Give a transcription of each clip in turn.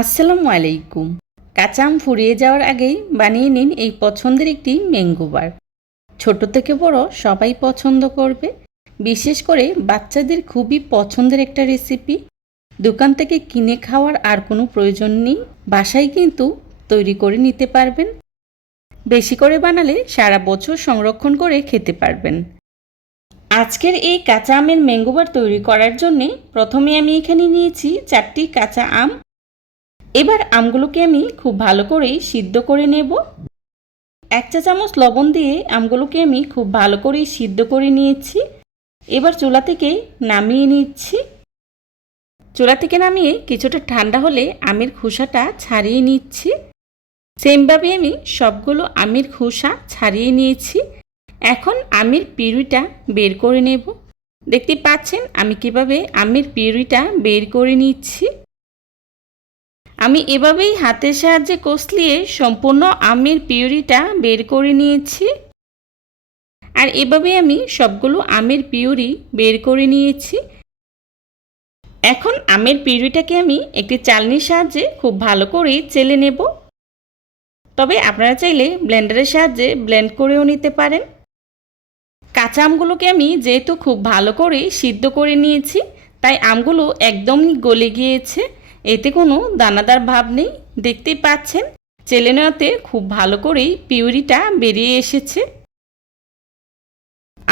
আসসালামু আলাইকুম। কাঁচা আম ফুরিয়ে যাওয়ার আগেই বানিয়ে নিন এই পছন্দের একটি ম্যাঙ্গো বার। ছোট থেকে বড় সবাই পছন্দ করবে। বিশেষ করে বাচ্চাদের খুবই পছন্দের একটা রেসিপি। দোকান থেকে কিনে খাওয়ার আর কোনো প্রয়োজন নেই। বাসায় কিন্তু তৈরি করে নিতে পারবেন। বেশি করে বানালে সারা বছর সংরক্ষণ করে খেতে পারবেন। আজকের এই কাঁচা আমের ম্যাঙ্গো বার তৈরি করার জন্যে প্রথমে আমি এখানে নিয়েছি 4টি কাঁচা আম। এবার আমগুলোকে আমি খুব ভালো করেই সিদ্ধ করে নেব। 1 চা চামচ লবণ দিয়ে আমগুলোকে আমি খুব ভালো করেই সিদ্ধ করে নিয়েছি। এবার চুলা থেকে নামিয়ে নিচ্ছি। চুলা থেকে নামিয়ে কিছুটা ঠান্ডা হলে আমের খোসাটা ছাড়িয়ে নিচ্ছি। সেমভাবে আমি সবগুলো আমের খোসা ছাড়িয়ে নিয়েছি। এখন আমের পিউরিটা বের করে নেব। দেখতে পাচ্ছেন আমি কিভাবে আমের পিউরিটা বের করে নিচ্ছি। আমি এভাবেই হাতের সাহায্যে কষলিয়ে সম্পূর্ণ আমের পিউরিটা বের করে নিয়েছি। আর এভাবেই আমি সবগুলো আমের পিউরি বের করে নিয়েছি। এখন আমের পিউরিটাকে আমি একটি চালনির সাহায্যে খুব ভালো করে চেলে নেব। তবে আপনারা চাইলে ব্লেন্ডারের সাহায্যে ব্লেন্ড করেও নিতে পারেন। কাঁচা আমগুলোকে আমি যেহেতু খুব ভালো করে সিদ্ধ করে নিয়েছি, তাই আমগুলো একদমই গলে গিয়েছে। এতে কোনো দানাদার ভাব নেই। দেখতেই পাচ্ছেন চেলে নেওয়াতে খুব ভালো করেই পিউরিটা বেরিয়ে এসেছে।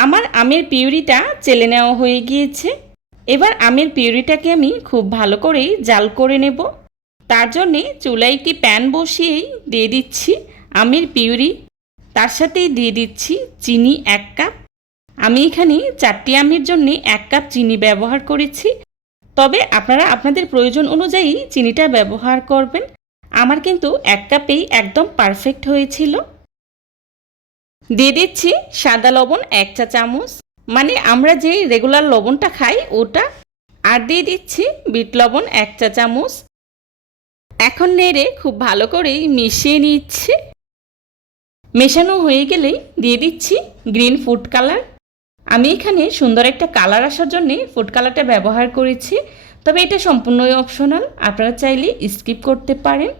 আমার আমের পিউরিটা চেলে নেওয়া হয়ে গিয়েছে। এবার আমের পিউরিটাকে আমি খুব ভালো করেই জাল করে নেব। তার জন্যে চুলায় একটি প্যান বসিয়েই দিয়ে দিচ্ছি আমের পিউরি। তার সাথেই দিয়ে দিচ্ছি চিনি 1 কাপ। আমি এখানে 4টি আমের জন্যে 1 কাপ চিনি ব্যবহার করেছি। তবে আপনারা আপনাদের প্রয়োজন অনুযায়ী চিনিটা ব্যবহার করবেন। আমার কিন্তু 1 কাপেই একদম পারফেক্ট হয়েছিল। দিয়ে দিচ্ছি সাদা লবণ 1 চা চামচ, মানে আমরা যে রেগুলার লবণটা খাই ওটা। আর দিয়ে দিচ্ছি বিট লবণ 1 চা চামচ। এখন নেড়ে খুব ভালো করেই মিশিয়ে নিচ্ছি। মেশানো হয়ে গেলেই দিয়ে দিচ্ছি গ্রিন ফুড কালার। আমি এখানে সুন্দর একটা কালার আসার জন্যে ফুড কালারটা ব্যবহার করেছি। তবে এটা সম্পূর্ণই অপশনাল, আপনারা চাইলে স্কিপ করতে পারেন।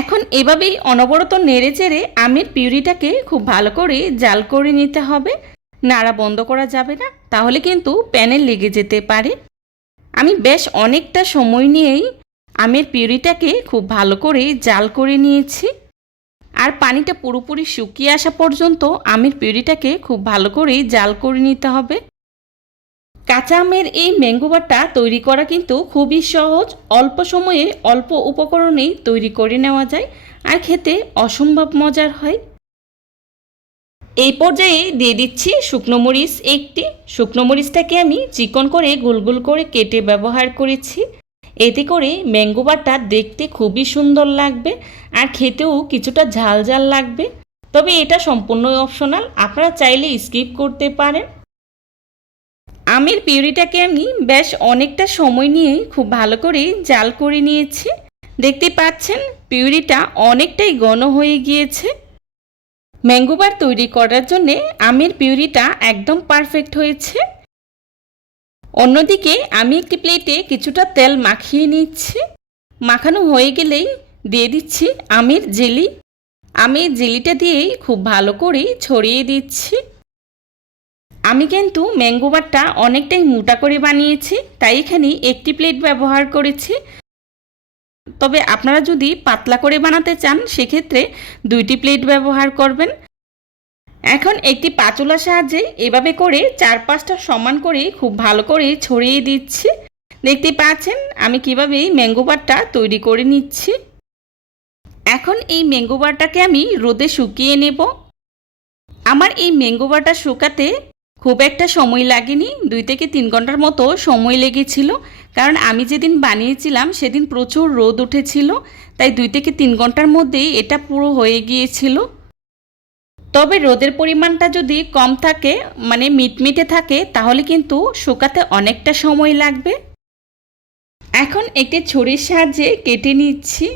এখন এভাবেই অনবরত নেড়ে চেড়ে আমের পিউরিটাকে খুব ভালো করে জাল করে নিতে হবে। নাড়া বন্ধ করা যাবে না, তাহলে কিন্তু প্যানে লেগে যেতে পারে। আমি বেশ অনেকটা সময় নিয়েই আমের পিউরিটাকে খুব ভালো করে জাল করে নিয়েছি। আর পানিটা পুরোপুরি শুকিয়ে আসা পর্যন্ত আমের পিউরিটাকে খুব ভালো করে জাল করে নিতে হবে। কাঁচা আমের এই ম্যাঙ্গো বারটা তৈরি করা কিন্তু খুবই সহজ। অল্প সময়ে অল্প উপকরণেই তৈরি করে নেওয়া যায় আর খেতে অসম্ভব মজার হয়। এই পর্যায়ে দিয়ে দিচ্ছি শুকনো মরিচ 1টি। শুকনো মরিচটাকে আমি চিকন করে গোল গোল করে কেটে ব্যবহার করেছি। এতে করে ম্যাঙ্গো বারটা দেখতে খুবই সুন্দর লাগবে আর খেতেও কিছুটা ঝাল ঝাল লাগবে। তবে এটা সম্পূর্ণই অপশনাল, আপনারা চাইলে স্কিপ করতে পারেন। আমের পিউরিটাকে আমি বেশ অনেকটা সময় নিয়ে খুব ভালো করে জাল করে নিয়েছি। দেখতে পাচ্ছেন পিউরিটা অনেকটাই ঘন হয়ে গিয়েছে। ম্যাঙ্গো বার তৈরি করার জন্যে আমের পিউরিটা একদম পারফেক্ট হয়েছে। অন্যদিকে আমি একটি প্লেটে কিছুটা তেল মাখিয়ে নিচ্ছি। মাখানো হয়ে গেলেই দিয়ে দিচ্ছি আমের জেলি। আমের জেলিটা দিয়েই খুব ভালো করে ছড়িয়ে দিচ্ছি। আমি কিন্তু ম্যাঙ্গো বারটা অনেকটাই মোটা করে বানিয়েছি, তাই এখানে একটি প্লেট ব্যবহার করেছি। তবে আপনারা যদি পাতলা করে বানাতে চান সেক্ষেত্রে 2টি প্লেট ব্যবহার করবেন। এখন একটি পাচুলার সাহায্যে এভাবে করে 4-5টা সমান করে খুব ভালো করে ছড়িয়ে দিচ্ছি। দেখতে পাচ্ছেন আমি কিভাবে ম্যাঙ্গো বারটা তৈরি করে নিচ্ছি। এখন এই ম্যাঙ্গো বারটাকে আমি রোদে শুকিয়ে নেব। আমার এই ম্যাঙ্গো বারটা শুকাতে খুব একটা সময় লাগেনি, 2 থেকে 3 ঘন্টার মতো সময় লেগেছিল। কারণ আমি যেদিন বানিয়েছিলাম সেদিন প্রচুর রোদ উঠেছিল, তাই 2 থেকে 3 ঘন্টার মধ্যেই এটা পুরো হয়ে গিয়েছিল। তবে রোদের পরিমাণটা যদি কম থাকে, মানে মিটমিটে থাকে, তাহলে কিন্তু শুকাতে অনেকটা সময় লাগবে। এখন একটি ছুরির সাহায্যে কেটে নিচ্ছি।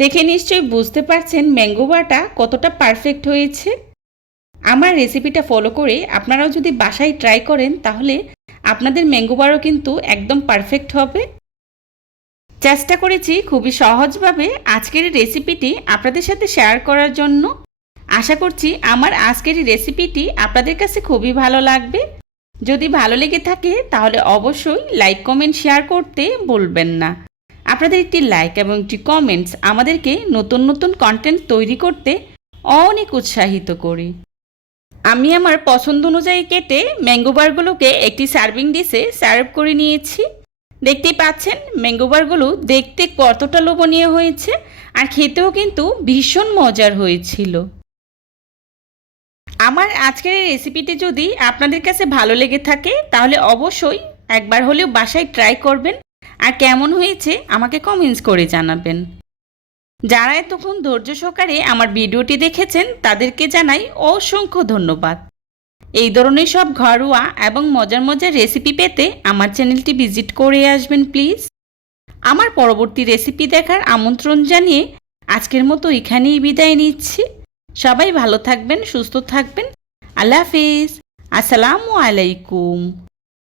দেখে নিশ্চয়ই বুঝতে পারছেন ম্যাঙ্গো বারটা কতটা পারফেক্ট হয়েছে। আমার রেসিপিটা ফলো করে আপনারাও যদি বাসায় ট্রাই করেন তাহলে আপনাদের ম্যাঙ্গো বারও কিন্তু একদম পারফেক্ট হবে। চেষ্টা করেছি খুবই সহজভাবে আজকের এই রেসিপিটি আপনাদের সাথে শেয়ার করার জন্য। আশা করছি আমার আজকের এই রেসিপিটি আপনাদের কাছে খুবই ভালো লাগবে। যদি ভালো লেগে থাকে তাহলে অবশ্যই লাইক কমেন্ট শেয়ার করতে ভুলবেন না। আপনাদের একটি লাইক এবং একটি কমেন্টস আমাদেরকে নতুন নতুন কন্টেন্ট তৈরি করতে অনেক উৎসাহিত করি। আমি আমার পছন্দ অনুযায়ী কেটে ম্যাঙ্গো বারগুলোকে একটি সার্ভিং ডিশে সার্ভ করে নিয়েছি। দেখতেই পাচ্ছেন ম্যাঙ্গো বারগুলো দেখতে কতটা লোভনীয় হয়েছে, আর খেতেও কিন্তু ভীষণ মজার হয়েছিল। আমার আজকের এই রেসিপিটি যদি আপনাদের কাছে ভালো লেগে থাকে তাহলে অবশ্যই একবার হলেও বাসায় ট্রাই করবেন, আর কেমন হয়েছে আমাকে কমেন্টস করে জানাবেন। যারা এতক্ষণ ধৈর্য সহকারে আমার ভিডিওটি দেখেছেন তাদেরকে জানাই অসংখ্য ধন্যবাদ। এই ধরনের সব ঘরোয়া এবং মজার মজার রেসিপি পেতে আমার চ্যানেলটি ভিজিট করে আসবেন প্লিজ। আমার পরবর্তী রেসিপি দেখার আমন্ত্রণ জানিয়ে আজকের মতো এখানেই বিদায় নিচ্ছি। সবাই ভালো থাকবেন, সুস্থ থাকবেন। আল্লাহ হাফিজ। আসসালামু আলাইকুম।